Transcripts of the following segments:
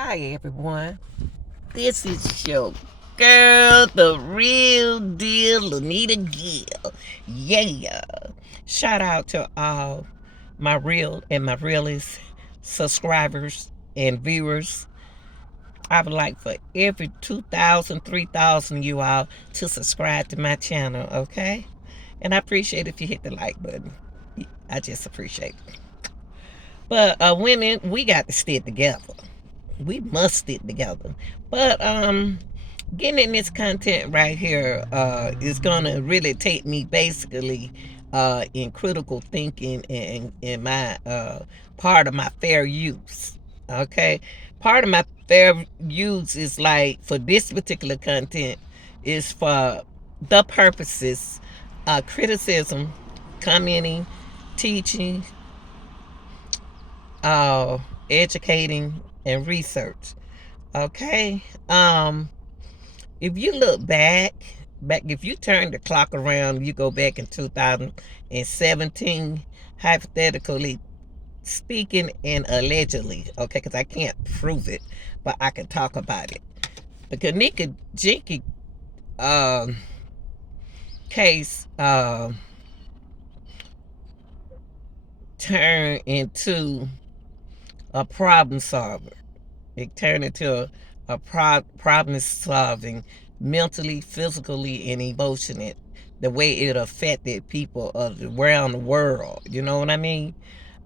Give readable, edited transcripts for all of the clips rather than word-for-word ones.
Hi everyone. This is your girl, the real deal, Lanita Gill. Yeah. Shout out to all my real and my realest subscribers and viewers. I would like for every 2,000, 3,000 you all to subscribe to my channel, okay? And I appreciate if you hit the like button. I just appreciate it. But women, we got to stick together. We must stick together. But getting in this content right here is gonna really take me basically in critical thinking and in my part of my fair use. Okay, part of my fair use is like for this particular content is for the purposes criticism, commenting, teaching, uh, educating, and research. Okay. If you look back if you turn the clock around, you go back in 2017, hypothetically speaking and allegedly, okay, because I can't prove it, but I can talk about it. The Kenneka Jenkins um case turned into a problem solver. It turned into a problem solving mentally, physically, and emotionally. The way it affected people around the world. You know what I mean?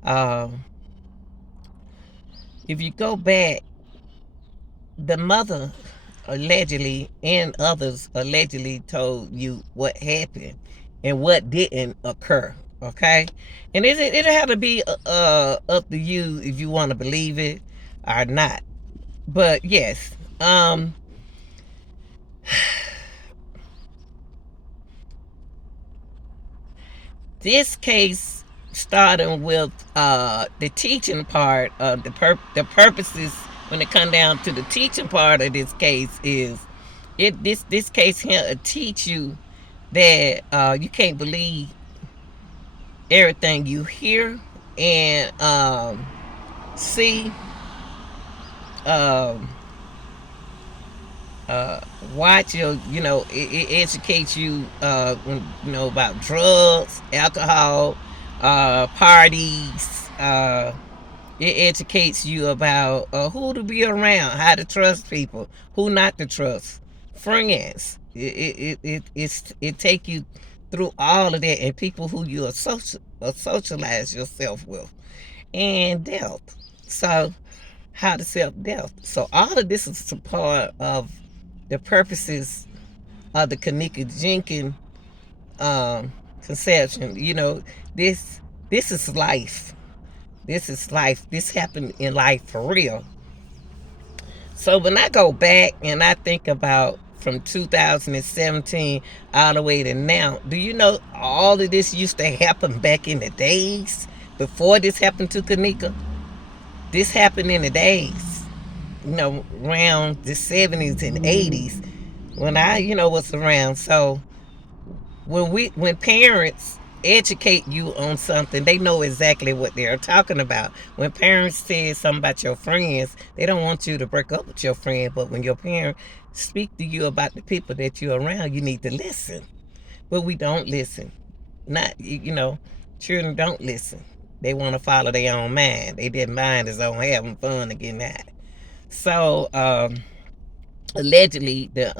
Um, if you go back, the mother allegedly and others allegedly told you what happened and what didn't occur. Okay, and it'll have to be up to you if you want to believe it or not. But yes, this case starting with the teaching part of the purposes when it come down to the teaching part of this case is this case here teach you that you can't believe everything you hear and see. um, uh, watch your, it educates you, when, about drugs, alcohol, parties. It educates you about who to be around, how to trust people, who not to trust, friends. It take you through all of that and people who you socialize yourself with, and death. So how to self-death. So all of this is a part of the purposes of the Kenneka Jenkins conception. This is life. This is life. This happened in life for real. So when I go back and I think about from 2017 all the way to now, do you know all of this used to happen back in the days before this happened to Kenneka? This happened in the days, around the 70s and 80s when I, was around. So when parents educate you on something, they know exactly what they're talking about. When parents say something about your friends, they don't want you to break up with your friend. But when your parent speak to you about the people that you're around, you need to listen. But we don't listen. Not, children don't listen. They want to follow their own mind. They didn't mind is on having fun and getting high. So allegedly this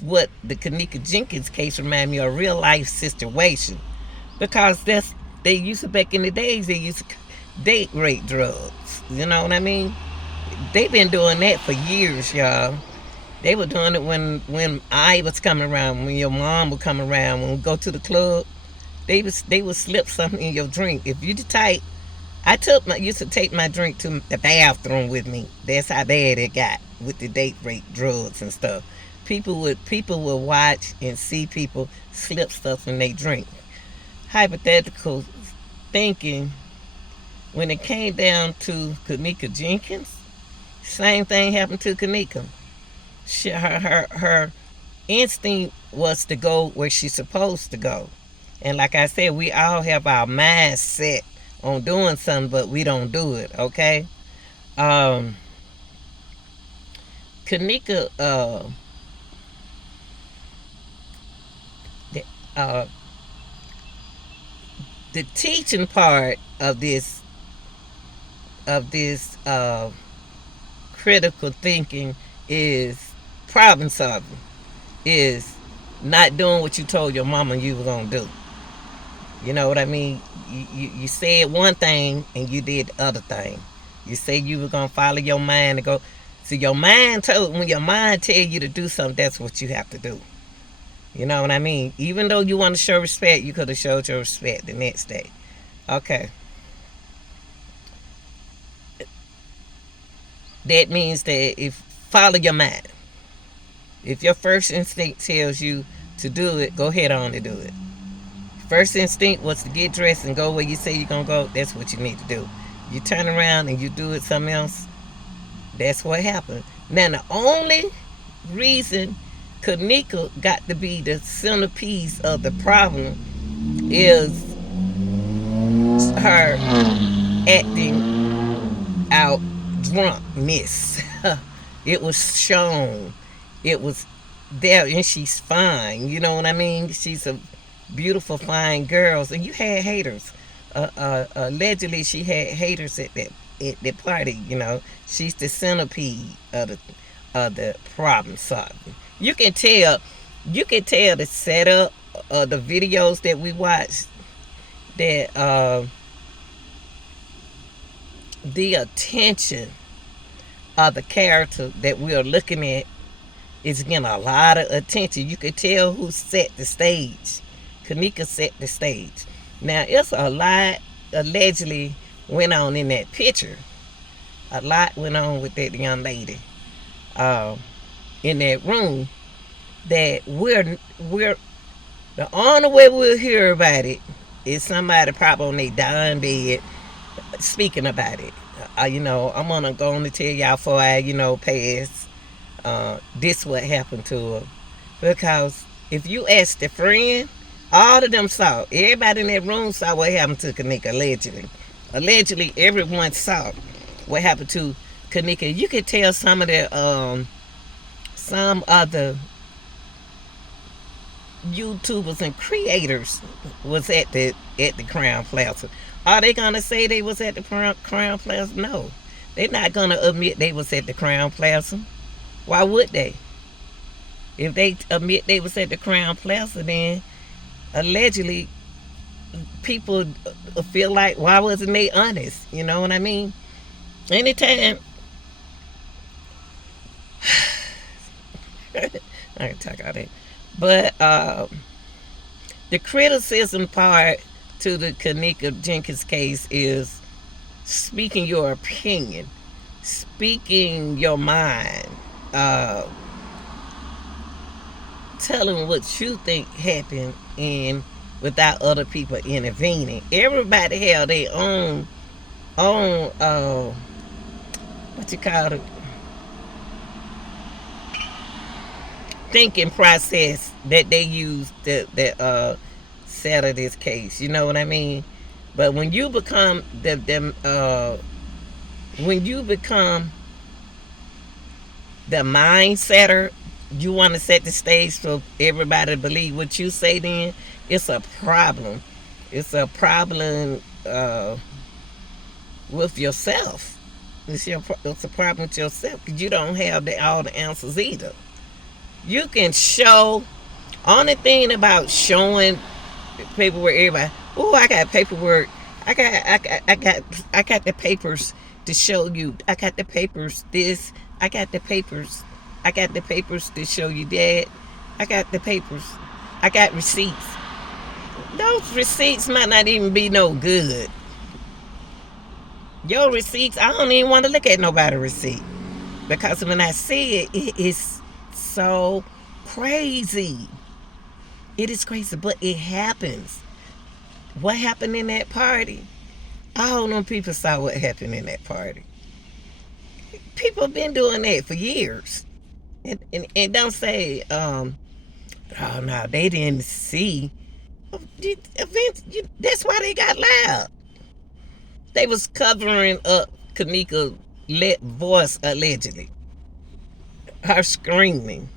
what the Kenneka Jenkins case remind me of a real life situation, because they used to, back in the days, they used to date rape drugs. You know what I mean? They've been doing that for years, y'all. They were doing it when I was coming around, when your mom would come around, when we go to the club. They would slip something in your drink. If you tight, used to take my drink to the bathroom with me. That's how bad it got with the date rape drugs and stuff. People would watch and see people slip stuff in their drink. Hypothetical thinking, when it came down to Kenneka Jenkins, same thing happened to Kenneka. Her instinct was to go where she's supposed to go. And like I said, we all have our mindset on doing something, but we don't do it, okay? Um, Kenneka, the, uh, the teaching part of this critical thinking is problem solving, is not doing what you told your mama you were gonna do. You know what I mean? You said one thing and you did the other thing. You said you were gonna follow your mind and go. So your mind told, when your mind tell you to do something, that's what you have to do. You know what I mean? Even though you want to show respect, you could have showed your respect the next day. Okay. That means that if follow your mind. If your first instinct tells you to do it, go ahead on to do it. First instinct was to get dressed and go where you say you're gonna go. That's what you need to do. You turn around and you do it something else. That's what happened. Now the only reason Kenneka got to be the centerpiece of the problem is her acting out drunkness. It was shown. It was there, and she's fine. You know what I mean? She's a beautiful, fine girl, and you had haters. Allegedly, she had haters at that party. You know, she's the centipede of the problem solving. You can tell. You can tell the setup of the videos that we watched that the attention of the character that we are looking at is getting a lot of attention. You can tell who set the stage. Kenneka set the stage. Now, it's a lot allegedly went on in that picture. A lot went on with that young lady in that room that we're the only way we'll hear about it is somebody probably on their dying bed speaking about it. You know, I'm gonna go on to tell y'all before I, pass. This what happened to her, because if you ask the friend, all of them saw. Everybody in that room saw what happened to Kenneka. Allegedly, everyone saw what happened to Kenneka. You could tell some of the some other YouTubers and creators was at the Crown Plaza. Are they gonna say they was at the Crown Plaza? No, they're not gonna admit they was at the Crown Plaza. Why would they? If they admit they was at the Crown Plaza, then allegedly people feel like, why wasn't they honest? You know what I mean? Anytime I can talk all that. But the criticism part to the Kenneka Jenkins case is speaking your opinion, speaking your mind, telling what you think happened, and without other people intervening. Everybody have their own what you call it, thinking process that they use that settle this case. You know what I mean? But when you become when you become the mind setter, you want to set the stage for everybody to believe what you say, then it's a problem. It's a problem with yourself. It's a problem with yourself, because you don't have all the answers either. You can show. Only thing about showing paperwork, everybody, oh, I got paperwork. I got the papers to show you. I got the papers this. I got the papers. I got the papers to show you that. I got the papers. I got receipts. Those receipts might not even be no good. Your receipts, I don't even want to look at nobody's receipt, because when I see it, it is so crazy. It is crazy, but it happens. What happened in that party? All them people saw what happened in that party. People have been doing that for years. And don't say, oh no, they didn't see. That's why they got loud. They was covering up Kenneka voice allegedly. Her screaming.